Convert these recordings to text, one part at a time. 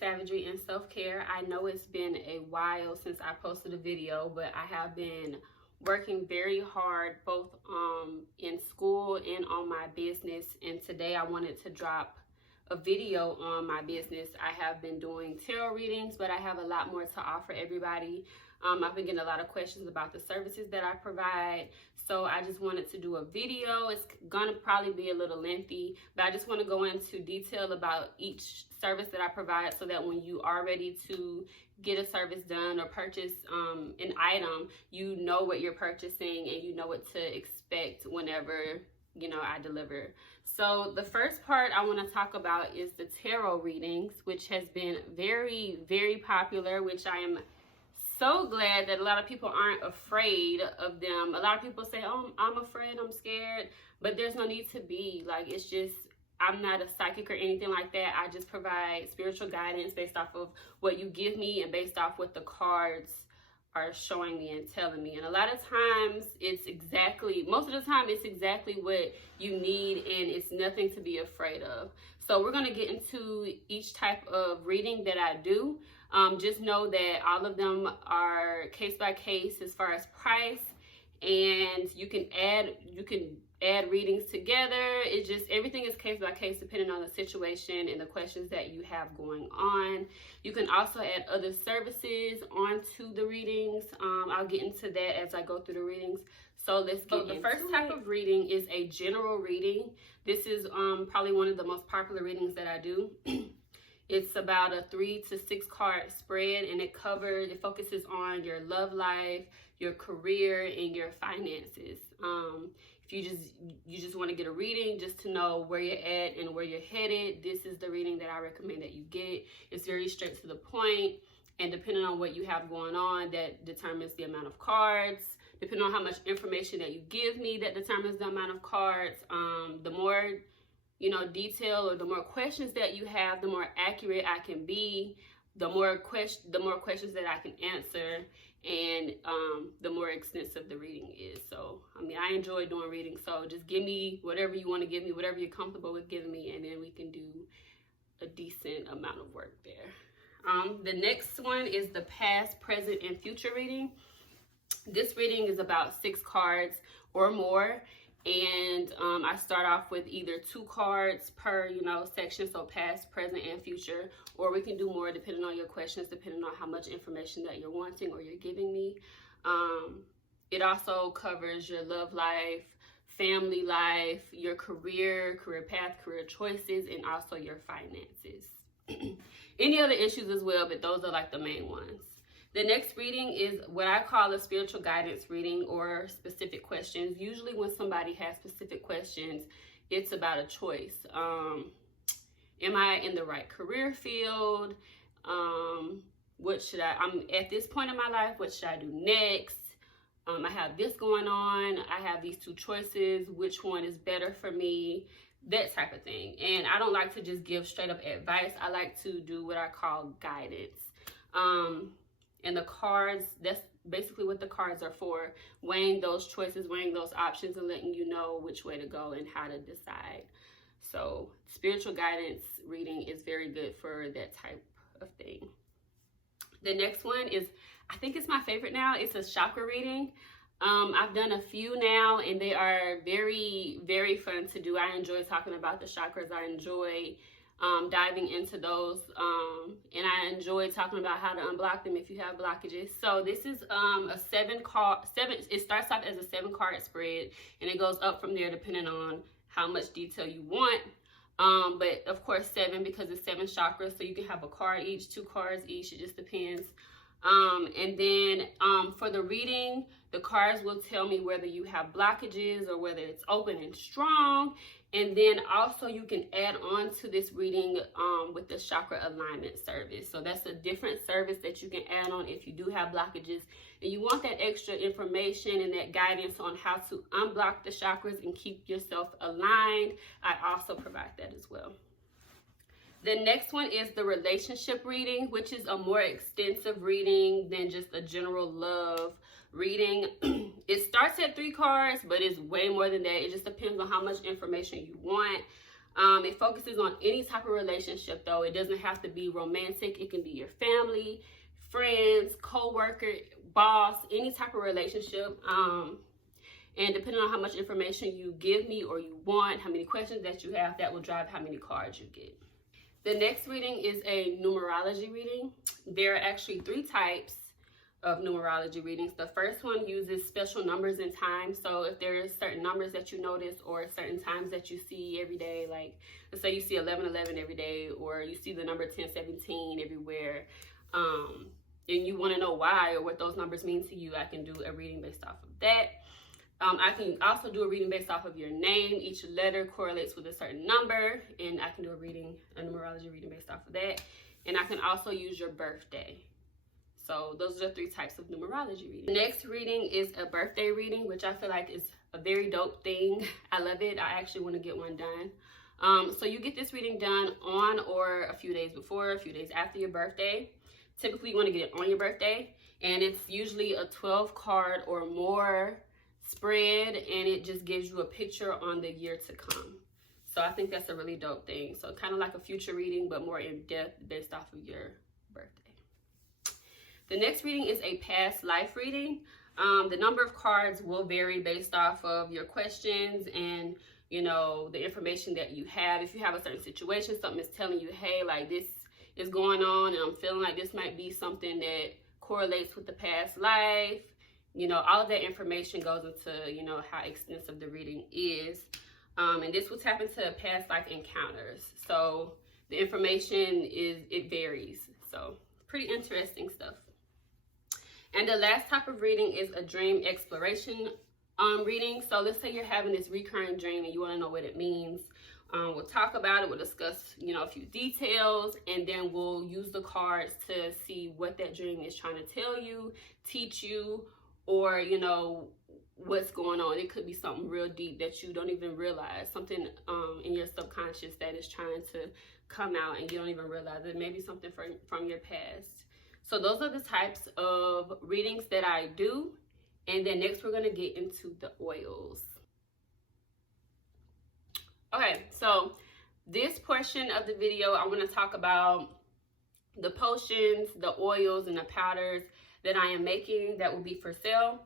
Savagery and self-care. I know it's been a while since I posted a video, but I have been working very hard both in school and on my business, and today I wanted to drop a video on my business. I have been doing tarot readings, but I have a lot more to offer everybody. I've been getting a lot of questions about the services that I provide, so I just wanted to do a video. It's gonna probably be a little lengthy, but I just want to go into detail about each service that I provide so that when you are ready to get a service done or purchase an item, you know what you're purchasing and you know what to expect whenever, you know, I deliver. So the first part I want to talk about is the tarot readings, which has been very, very popular, which I am so glad that a lot of people aren't afraid of them. A lot of people say, oh, I'm afraid, I'm scared, but there's no need to be. Like, it's just, I'm not a psychic or anything like that. I just provide spiritual guidance based off of what you give me and based off what the cards are showing me and telling me. And a lot of times most of the time it's exactly what you need, and it's nothing to be afraid of. So we're going to get into each type of reading that I do. Just know that all of them are case by case as far as price, and you can add readings together. It just, everything is case by case depending on the situation and the questions that you have going on. You can also add other services onto the readings. I'll get into that as I go through the readings. So let's get into it. The first type of reading is a general reading. This is probably one of the most popular readings that I do. It's about a 3 to 6 card spread, and it focuses on your love life, your career, and your finances. If you just want to get a reading just to know where you're at and where you're headed, this is the reading that I recommend that you get. It's very straight to the point, and depending on what you have going on, that determines the amount of cards. Depending on how much information that you give me, that determines the amount of cards. The more detail or the more questions that you have, the more accurate I can be, the more questions that I can answer, and the more extensive the reading is. So, I mean, I enjoy doing readings, so just give me whatever you want to give me, whatever you're comfortable with giving me, and then we can do a decent amount of work there. The next one is the past, present, and future reading. This reading is about 6 cards or more. And I start off with either 2 cards per, section, so past, present, and future, or we can do more depending on your questions, depending on how much information that you're wanting or you're giving me. It also covers your love life, family life, your career path, career choices, and also your finances. Any other issues as well, but those are like the main ones. The next reading is what I call a spiritual guidance reading, or specific questions. Usually when somebody has specific questions, it's about a choice. Am I in the right career field? I'm at this point in my life, what should I do next? I have this going on. I have these 2 choices. Which one is better for me? That type of thing. And I don't like to just give straight up advice. I like to do what I call guidance. And the cards, that's basically what the cards are for, weighing those choices, weighing those options, and letting you know which way to go and how to decide. So spiritual guidance reading is very good for that type of thing. The next one is, I think it's my favorite now. It's a chakra reading. I've done a few now, and they are very, very fun to do. I enjoy talking about the chakras. I enjoy diving into those, and I enjoy talking about how to unblock them if you have blockages. So this is a 7 card. It starts off as a 7 card spread, and it goes up from there depending on how much detail you want. But of course 7, because it's 7 chakras, so you can have a card each, 2 cards each. It just depends. And then for the reading, the cards will tell me whether you have blockages or whether it's open and strong. And then also you can add on to this reading with the chakra alignment service. So that's a different service that you can add on if you do have blockages and you want that extra information and that guidance on how to unblock the chakras and keep yourself aligned. I also provide that as well. The next one is the relationship reading, which is a more extensive reading than just a general love reading. It starts at 3 cards, but it's way more than that. It just depends on how much information you want. It focuses on any type of relationship, though. It doesn't have to be romantic. It can be your family, friends, co-worker, boss, any type of relationship. And depending on how much information you give me or you want, how many questions that you have, that will drive how many cards you get. The next reading is a numerology reading. There are actually 3 types of numerology readings. The first one uses special numbers and times. So if there are certain numbers that you notice or certain times that you see every day, like let's say you see 1111 every day, or you see the number 1017 everywhere, and you want to know why or what those numbers mean to you, I can do a reading based off of that. I can also do a reading based off of your name. Each letter correlates with a certain number, and I can do a numerology reading based off of that. And I can also use your birthday. So those are the 3 types of numerology reading. The next reading is a birthday reading, which I feel like is a very dope thing. I love it. I actually want to get one done. So you get this reading done on or a few days before, a few days after your birthday. Typically you want to get it on your birthday, and it's usually a 12 card or more spread, and it just gives you a picture on the year to come. So I think that's a really dope thing. So kind of like a future reading, but more in depth based off of your birthday. The next reading is a past life reading. The number of cards will vary based off of your questions and, you know, the information that you have. If you have a certain situation, something is telling you, hey, like this is going on and I'm feeling like this might be something that correlates with the past life. You know, all of that information goes into, you know, how extensive the reading is. And this will tap into past life encounters. So the information it varies. So pretty interesting stuff. And the last type of reading is a dream exploration reading. So let's say you're having this recurring dream and you want to know what it means. We'll talk about it. We'll discuss, you know, a few details, and then we'll use the cards to see what that dream is trying to tell you, teach you, or, you know, what's going on. It could be something real deep that you don't even realize, something in your subconscious that is trying to come out and you don't even realize it. Maybe something from your past. So those are the types of readings that I do. And then next we're going to get into the oils. Okay, so this portion of the video, I want to talk about the potions, the oils, and the powders that I am making that will be for sale.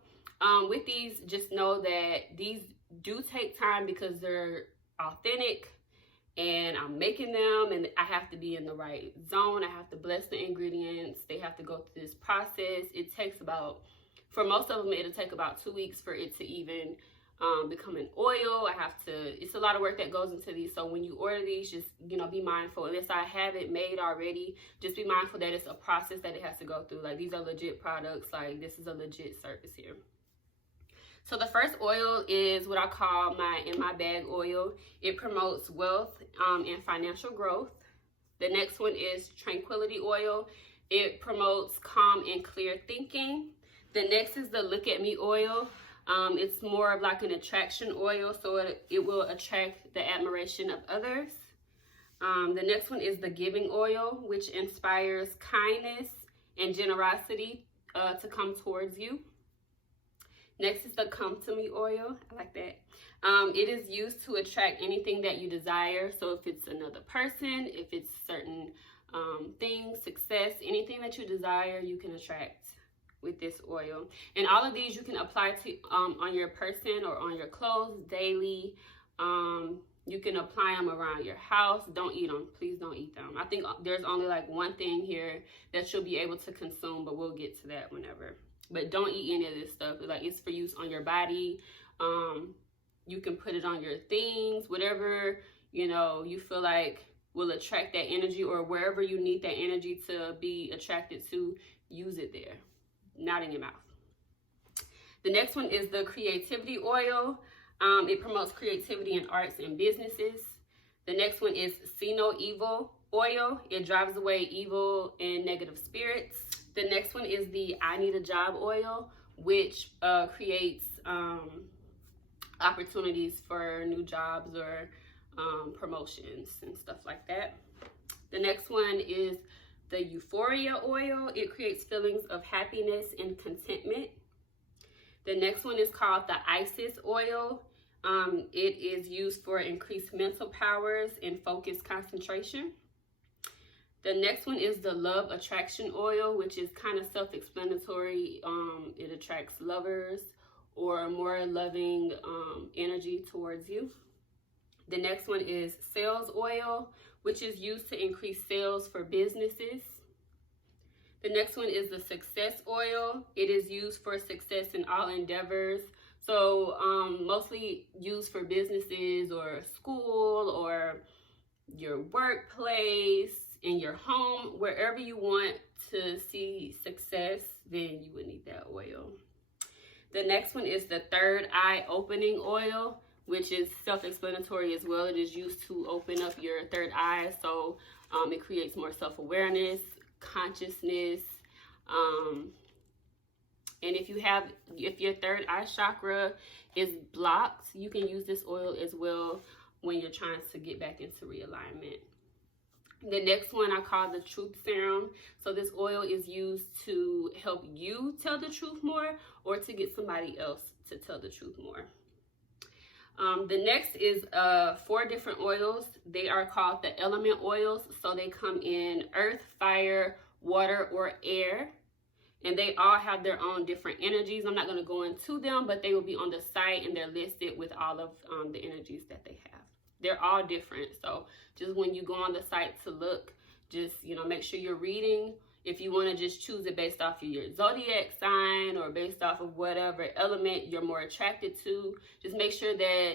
With these, just know that these do take time because they're authentic and I'm making them, and I have to be in the right zone. I have to bless the ingredients. They have to go through this process. It takes about, for most of them, it'll take about 2 weeks for it to even become an oil. It's a lot of work that goes into these. So when you order these, just, you know, be mindful. Unless I have it made already, just be mindful that it's a process that it has to go through. Like, these are legit products. Like, this is a legit service here. So the first oil is what I call my in my bag oil. It promotes wealth and financial growth. The next one is tranquility oil. It promotes calm and clear thinking. The next is the look at me oil. It's more of like an attraction oil, so it will attract the admiration of others. The next one is the giving oil, which inspires kindness and generosity to come towards you. Next is the come to me oil. I like that. It is used to attract anything that you desire. So if it's another person, if it's certain things, success, anything that you desire, you can attract with this oil. And all of these you can apply to on your person or on your clothes daily. You can apply them around your house. Don't eat them. Please don't eat them. I think there's only like one thing here that you'll be able to consume, but we'll get to that whenever. But don't eat any of this stuff. Like, it's for use on your body. You can put it on your things, whatever, you know, you feel like will attract that energy, or wherever you need that energy to be attracted to, use it there, not in your mouth. The next one is the creativity oil. It promotes creativity in arts and businesses. The next one is See No Evil oil. It drives away evil and negative spirits. The next one is the I Need a Job oil, which creates opportunities for new jobs or promotions and stuff like that. The next one is the Euphoria oil. It creates feelings of happiness and contentment. The next one is called the Isis oil. It is used for increased mental powers and focused concentration. The next one is the Love Attraction oil, which is kind of self-explanatory. It attracts lovers or more loving energy towards you. The next one is Sales oil, which is used to increase sales for businesses. The next one is the Success oil. It is used for success in all endeavors. So mostly used for businesses or school or your workplace, in your home, wherever you want to see success, then you would need that oil. The next one is the Third Eye Opening oil, which is self-explanatory as well. It is used to open up your third eye, so it creates more self-awareness, consciousness, and if your third eye chakra is blocked, you can use this oil as well when you're trying to get back into realignment. The next one I call the Truth Serum. So this oil is used to help you tell the truth more or to get somebody else to tell the truth more. The next is 4 different oils. They are called the element oils. So they come in earth, fire, water, or air. And they all have their own different energies. I'm not going to go into them, but they will be on the site and they're listed with all of the energies that they have. They're all different. So just when you go on the site to look, just, make sure you're reading. If you want to just choose it based off of your zodiac sign or based off of whatever element you're more attracted to, just make sure that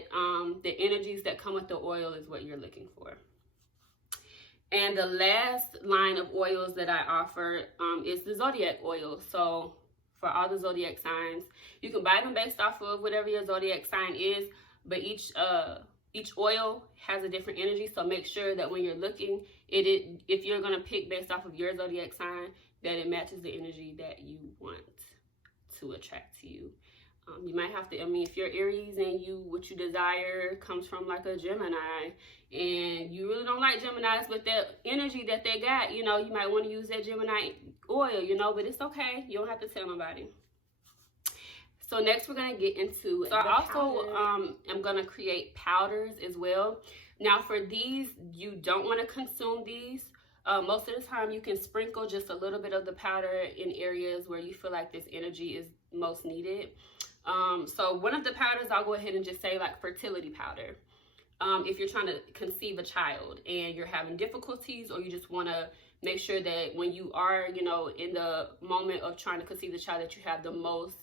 the energies that come with the oil is what you're looking for. And the last line of oils that I offer is the zodiac oil. So for all the zodiac signs, you can buy them based off of whatever your zodiac sign is, but each oil has a different energy. So make sure that when you're looking, if you're going to pick based off of your zodiac sign, that it matches the energy that you want to attract to you. You might have to, if you're Aries and what you desire comes from like a Gemini and you really don't like Geminis with that energy that they got, you might want to use that Gemini oil, but it's okay. You don't have to tell nobody. So next we're going to get into, so I also am going to create powders as well. Now for these, you don't want to consume these. Most of the time you can sprinkle just a little bit of the powder in areas where you feel like this energy is most needed. So one of the powders, I'll go ahead and just say like fertility powder. If you're trying to conceive a child and you're having difficulties, or you just want to make sure that when you are, in the moment of trying to conceive the child, that you have the most,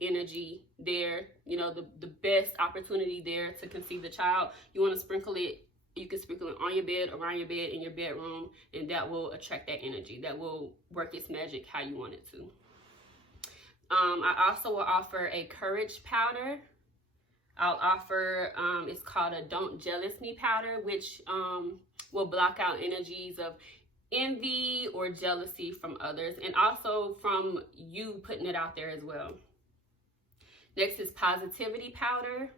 energy there, the best opportunity there to conceive the child, you want to sprinkle it. You can sprinkle it on your bed, around your bed, in your bedroom, and that will attract that energy. That will work its magic how you want it to. I also will offer a courage powder. I'll offer, it's called a Don't Jealous Me powder, which will block out energies of envy or jealousy from others, and also from you putting it out there as well. Next is positivity powder,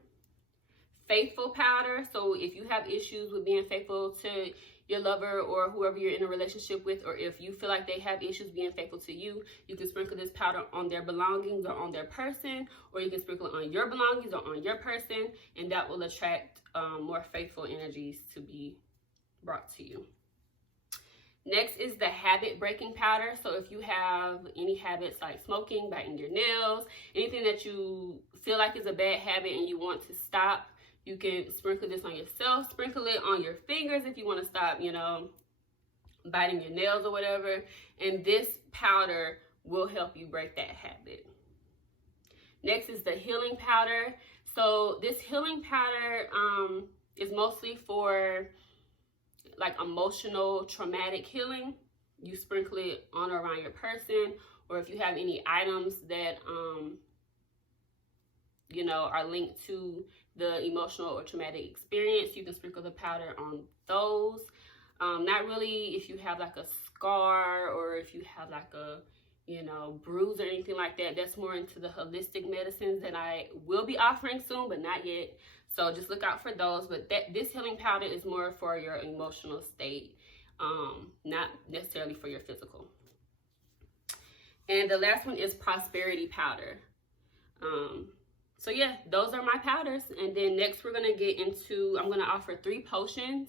faithful powder. So if you have issues with being faithful to your lover or whoever you're in a relationship with, or if you feel like they have issues being faithful to you, you can sprinkle this powder on their belongings or on their person, or you can sprinkle it on your belongings or on your person, and that will attract more faithful energies to be brought to you. Next is the habit breaking powder. So if you have any habits like smoking, biting your nails, anything that you feel like is a bad habit and you want to stop, you can sprinkle this on yourself, sprinkle it on your fingers if you want to stop, biting your nails or whatever. And this powder will help you break that habit. Next is the healing powder. So this healing powder is mostly for like emotional traumatic healing. You sprinkle it on or around your person, or if you have any items that are linked to the emotional or traumatic experience, you can sprinkle the powder on those. Not really if you have like a scar or if you have like a bruise or anything like that. That's more into the holistic medicines that I will be offering soon, but not yet. So just look out for those. But this healing powder is more for your emotional state, not necessarily for your physical. And the last one is prosperity powder. So yeah, those are my powders. And then next we're gonna get into, I'm gonna offer 3 potions.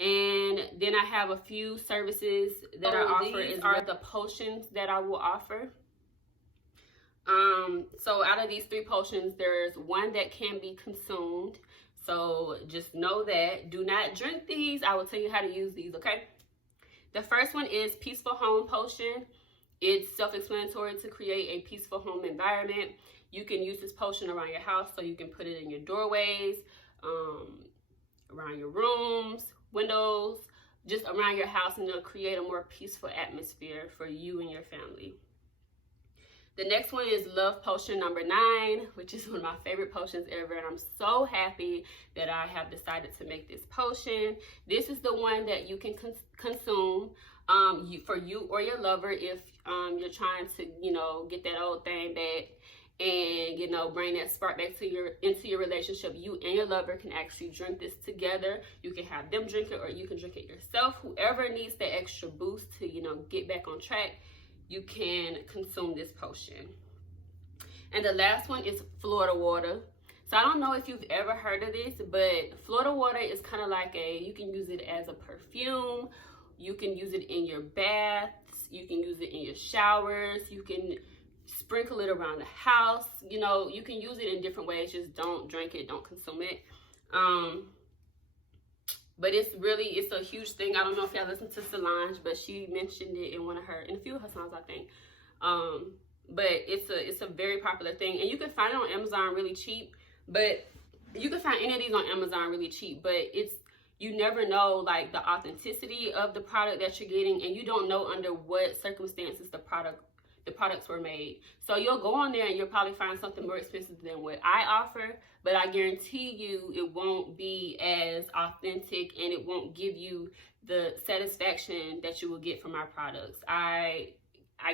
And then I have a few services that I offer. These are the potions that I will offer. So out of these 3 potions, there's one that can be consumed. So just know that. Do not drink these. I will tell you how to use these, okay? The first one is Peaceful Home Potion. It's self-explanatory to create a peaceful home environment. You can use this potion around your house, so you can put it in your doorways, around your rooms, windows, just around your house, and it'll create a more peaceful atmosphere for you and your family. The next one is Love Potion number 9, which is one of my favorite potions ever, and I'm so happy that I have decided to make this potion. This is the one that you can consume for you or your lover if you're trying to, get that old thing back and, bring that spark back into your relationship. You and your lover can actually drink this together. You can have them drink it, or you can drink it yourself. Whoever needs that extra boost to, get back on track, you can consume this potion. And the last one is Florida water. So I don't know if you've ever heard of this, but Florida water is kind of like you can use it as a perfume. You can use it in your baths. You can use it in your showers. You can sprinkle it around the house. You can use it in different ways. Just don't drink it, don't consume it. But it's a huge thing. I don't know if y'all listen to Solange, but she mentioned it in a few of her songs, I think. But it's a very popular thing, and you can find it on Amazon really cheap. But you can find any of these on Amazon really cheap. But you never know like the authenticity of the product that you're getting, and you don't know under what circumstances the products were made. So you'll go on there and you'll probably find something more expensive than what I offer, but I guarantee you it won't be as authentic, and it won't give you the satisfaction that you will get from our products. I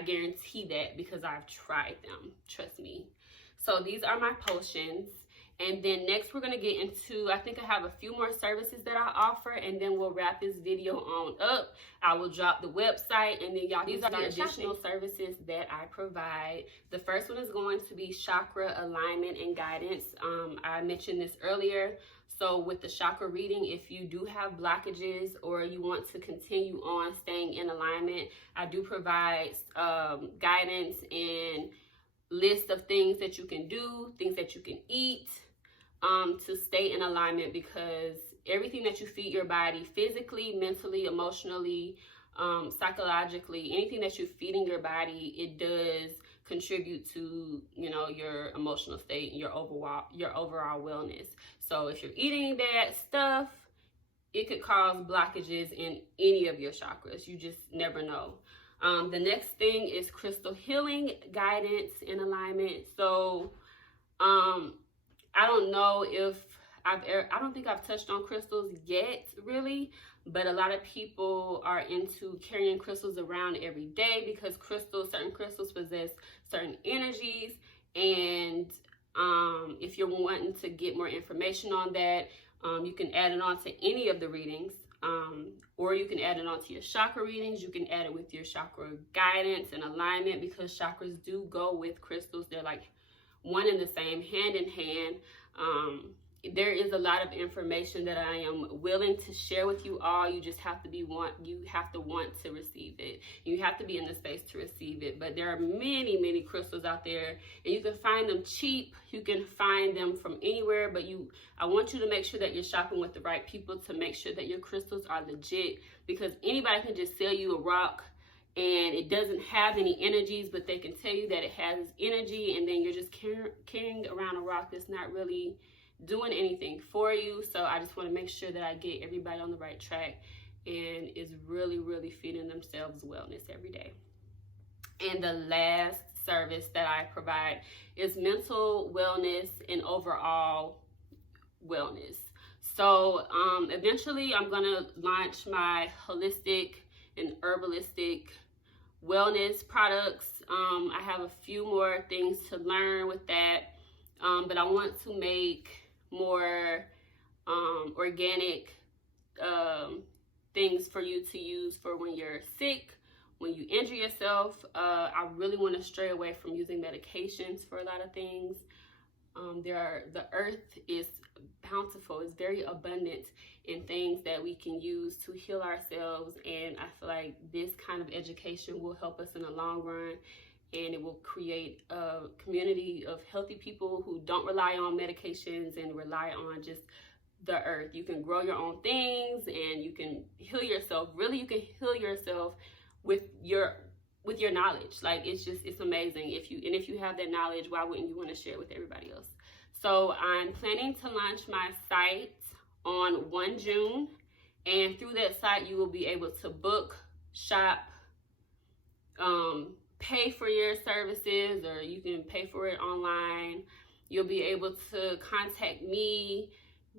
guarantee that because I've tried them, trust me. So these are my potions. And then next we're going to get into, I think I have a few more services that I offer, and then we'll wrap this video on up. I will drop the website, and then y'all, these are the additional services that I provide. The first one is going to be chakra alignment and guidance. I mentioned this earlier. So with the chakra reading, if you do have blockages or you want to continue on staying in alignment, I do provide guidance and list of things that you can do, things that you can eat, to stay in alignment, because everything that you feed your body physically, mentally, emotionally, psychologically, anything that you're feeding your body, it does contribute to your emotional state and your overall wellness. So if you're eating bad stuff, it could cause blockages in any of your chakras. You just never know. The next thing is crystal healing, guidance, and alignment. So I don't know if I don't think I've touched on crystals yet, really, but a lot of people are into carrying crystals around every day because certain crystals possess certain energies. And if you're wanting to get more information on that, you can add it on to any of the readings, or you can add it on to your chakra readings. You can add it with your chakra guidance and alignment, because chakras do go with crystals. They're like one and the same, hand in hand. There is a lot of information that I am willing to share with you all. You just have to want to receive it. You have to be in the space to receive it. But there are many crystals out there, and you can find them cheap. You can find them from anywhere, but I want you to make sure that you're shopping with the right people to make sure that your crystals are legit, because anybody can just sell you a rock and it doesn't have any energies, but they can tell you that it has energy, and then you're just carrying around a rock that's not really doing anything for you. So I just want to make sure that I get everybody on the right track and is really feeding themselves wellness every day. And the last service that I provide is mental wellness and overall wellness. So eventually I'm going to launch my holistic and herbalistic wellness products. I have a few more things to learn with that, but I want to make more organic things for you to use for when you're sick when you injure yourself. I really want to stray away from using medications for a lot of things. The earth is bountiful, it's very abundant in things that we can use to heal ourselves, and I feel like this kind of education will help us in the long run, and it will create a community of healthy people who don't rely on medications and rely on just the earth. You can grow your own things and you can heal yourself. Really, you can heal yourself with your knowledge. Like, it's amazing. If you have that knowledge, why wouldn't you want to share it with everybody else? So I'm planning to launch my site on 1 June, and through that site you will be able to book, shop, pay for your services, or you can pay for it online. You'll be able to contact me,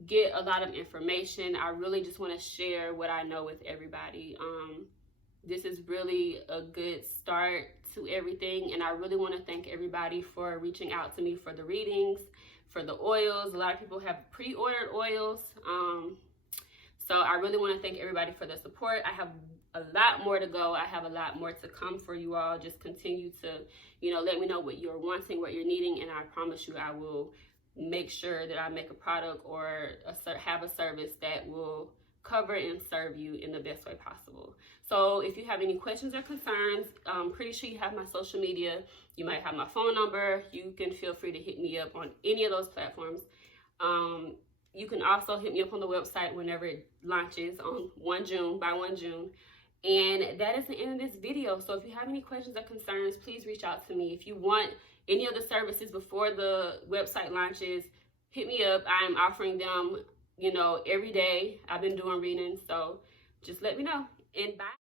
get a lot of information. I really just want to share what I know with everybody. This is really a good start to everything, and I really want to thank everybody for reaching out to me for the readings, for the oils. A lot of people have pre-ordered oils, so I really want to thank everybody for the support. I have a lot more to go. I have a lot more to come for you all. Just continue to, let me know what you're wanting, what you're needing, and I promise you I will make sure that I make a product or have a service that will cover and serve you in the best way possible. So if you have any questions or concerns, I'm pretty sure you have my social media. You might have my phone number. You can feel free to hit me up on any of those platforms. You can also hit me up on the website whenever it launches on 1 June, by 1 June. And that is the end of this video. So if you have any questions or concerns, please reach out to me. If you want any of the services before the website launches, hit me up. I'm offering them, every day. I've been doing readings, so just let me know. And bye.